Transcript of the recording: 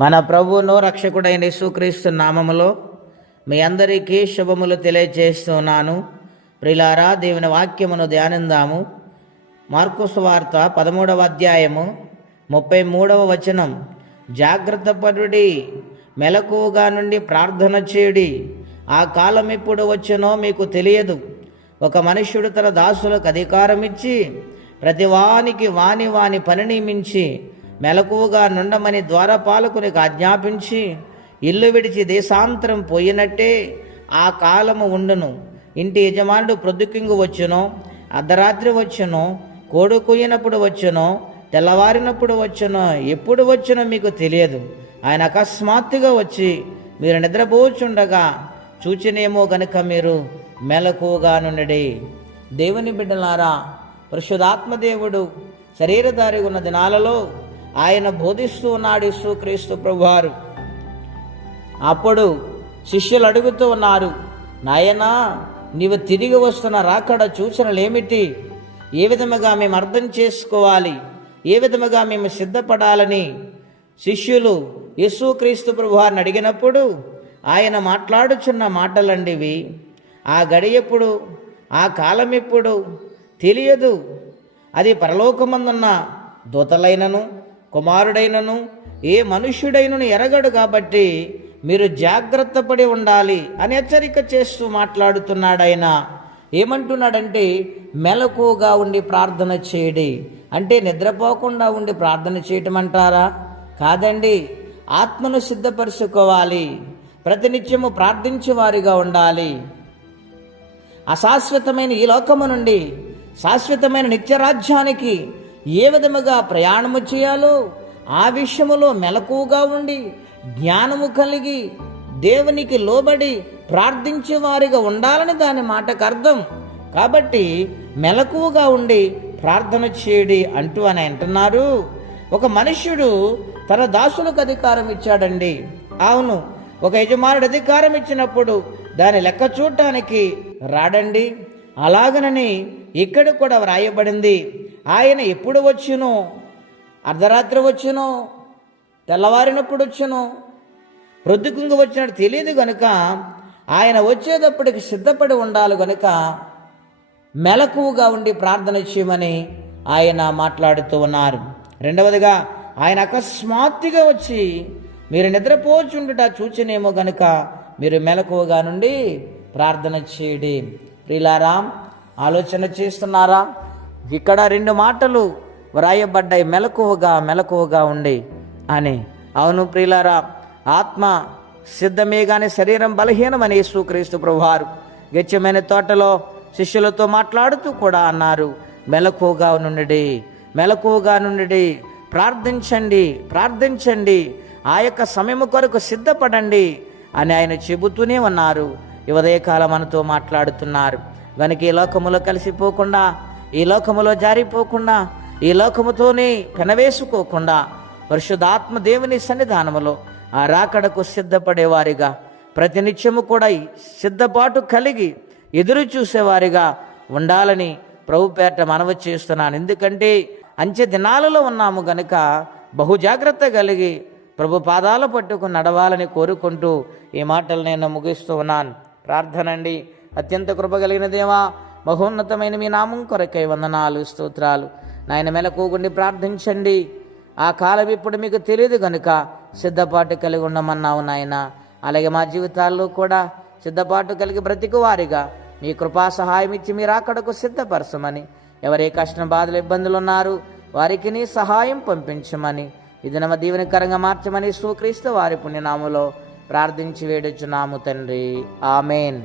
మన ప్రభువును రక్షకుడైన యేసుక్రీస్తు నామములో మీ అందరికీ శుభములు తెలియజేస్తున్నాను. ప్రియులారా, దేవుని వాక్యమును ధ్యానిందాము. మార్కు సువార్త 13వ అధ్యాయము 33వ వచనం. జాగ్రత్త పడుడి, మెలకువగా నుండి ప్రార్థన చేయుడి, ఆ కాలం ఎప్పుడు వచ్చునో మీకు తెలియదు. ఒక మనుష్యుడు తన దాసులకు అధికారం ఇచ్చి ప్రతివానికి వాని పనిని మించి మెలకువగా నుండమని ద్వారపాలకునికి ఆజ్ఞాపించి ఇల్లు విడిచి దేశాంతరం పోయినట్టే ఆ కాలము ఉండును. ఇంటి యజమానుడు ప్రొద్దుకింగు వచ్చునో, అర్ధరాత్రి వచ్చునో, కోడు కొయ్యినప్పుడు వచ్చునో, తెల్లవారినప్పుడు వచ్చునో, ఎప్పుడు వచ్చునో మీకు తెలియదు. ఆయన అకస్మాత్తుగా వచ్చి మీరు నిద్రపోచుండగా చూచినేమో గనుక మీరు మెలకువగా నుండి. దేవుని బిడ్డలారా, పరిశుద్ధాత్మదేవుడు శరీరధారి ఉన్న దినాలలో ఆయన బోధిస్తూ ఉన్నాడు యేసుక్రీస్తు ప్రభువారు. అప్పుడు శిష్యులు అడుగుతూ ఉన్నారు, నాయనా, నీవు తిరిగి వస్తున్న రాకడ సూచనలేమిటి? ఏ విధముగా మేము అర్థం చేసుకోవాలి? ఏ విధముగా మేము సిద్ధపడాలని శిష్యులు యేసుక్రీస్తు ప్రభువారిని అడిగినప్పుడు ఆయన మాట్లాడుచున్న మాటలండివి. ఆ గడియెప్పుడు, ఆ కాలం ఎప్పుడు తెలియదు. అది పరలోకమందున్న దూతలైనను కుమారుడైనను ఏ మనుష్యుడైనను ఎరగడు. కాబట్టి మీరు జాగ్రత్త పడి ఉండాలి అని హెచ్చరిక చేస్తూ మాట్లాడుతున్నాడు. ఆయన ఏమంటున్నాడంటే, మెలకువగా ఉండి ప్రార్థన చేయడి అంటే నిద్రపోకుండా ఉండి ప్రార్థన చేయటం అంటారా? కాదండి. ఆత్మను సిద్ధపరచుకోవాలి, ప్రతినిత్యము ప్రార్థించేవారిగా ఉండాలి. అశాశ్వతమైన ఈ లోకము నుండి శాశ్వతమైన నిత్యరాజ్యానికి ఏ విధముగా ప్రయాణము చేయాలో ఆ విషయములో మెలకువగా ఉండి జ్ఞానము కలిగి దేవునికి లోబడి ప్రార్థించే వారిగా ఉండాలని దాని మాటకు అర్థం. కాబట్టి మెలకువగా ఉండి ప్రార్థన చేయడి అంటూ అని అంటున్నారు. ఒక మనుష్యుడు తన దాసులకు అధికారం ఇచ్చాడండి. అవును, ఒక యజమానుడు అధికారం ఇచ్చినప్పుడు దాని లెక్క చూడటానికి రాడండి. అలాగనని ఇక్కడ కూడా వ్రాయబడింది, ఆయన ఎప్పుడు వచ్చునో, అర్ధరాత్రి వచ్చునో, తెల్లవారినప్పుడు వచ్చునో, ప్రొద్దుకుంగు వచ్చినట్టు తెలియదు గనుక ఆయన వచ్చేటప్పటికి సిద్ధపడి ఉండాలి. గనుక మెలకువగా ఉండి ప్రార్థన చేయమని ఆయన మాట్లాడుతూ ఉన్నారు. రెండవదిగా, ఆయన అకస్మాత్తుగా వచ్చి మీరు నిద్రపోచుండుట చూచినేమో గనుక మీరు మెలకువగా నుండి ప్రార్థన చేయడి. ప్రియులారా, ఆలోచన చేస్తున్నారా? ఇక్కడ 2 మాటలు వ్రాయబడ్డాయి, మెలకువగా ఉండి అని. అవును ప్రియులారా, ఆత్మ సిద్ధమే గాని శరీరం బలహీనమని యేసుక్రీస్తు ప్రభువారు గెత్సేమనే తోటలో శిష్యులతో మాట్లాడుతూ కూడా అన్నారు, మెలకువగా నుండి ప్రార్థించండి, ఆ యొక్క సమయము కొరకు సిద్ధపడండి అని ఆయన చెబుతూనే ఉన్నారు. ఈ ఉదయకాలం మనతో మాట్లాడుతున్నారు. కనుక ఈ లోకములో కలిసిపోకుండా, ఈ లోకములో జారిపోకుండా, ఈ లోకముతోనే పెనవేసుకోకుండా పరిశుద్ధాత్మ దేవుని సన్నిధానములో ఆ రాకడకు సిద్ధపడేవారిగా, ప్రతినిత్యము కూడా సిద్ధపాటు కలిగి ఎదురు చూసేవారిగా ఉండాలని ప్రభుపేట మనవి చేస్తున్నాను. ఎందుకంటే అంచె దినాలలో ఉన్నాము గనుక బహు జాగ్రత్త కలిగి ప్రభు పాదాలు పట్టుకుని నడవాలని కోరుకుంటూ ఈ మాటలు నేను ముగిస్తూ ఉన్నాను. ప్రార్థన అండి. అత్యంత కృప కలిగిన దేవా, మహోన్నతమైన మీ నామం కొరకై వందనాలు, స్తోత్రాలు. నాయన, మెలకువగుండి ప్రార్థించండి, ఆ కాలం ఇప్పుడు మీకు తెలియదు కనుక సిద్ధపాటు కలిగి ఉండమన్నావు నాయన. అలాగే మా జీవితాల్లో కూడా సిద్ధపాటు కలిగి బ్రతికు వారిగా మీ కృపా సహాయం ఇచ్చి మీరు అక్కడకు సిద్ధపరచమని, ఎవరే కష్ట బాధలు ఇబ్బందులు ఉన్నారు వారికి నీ సహాయం పంపించమని, ఇది నమ్మ దీవెనకరంగా మార్చమని యేసుక్రీస్తు వారి పుణ్యనామములో ప్రార్థించి వేడుచున్నాము తండ్రి. ఆమెన్.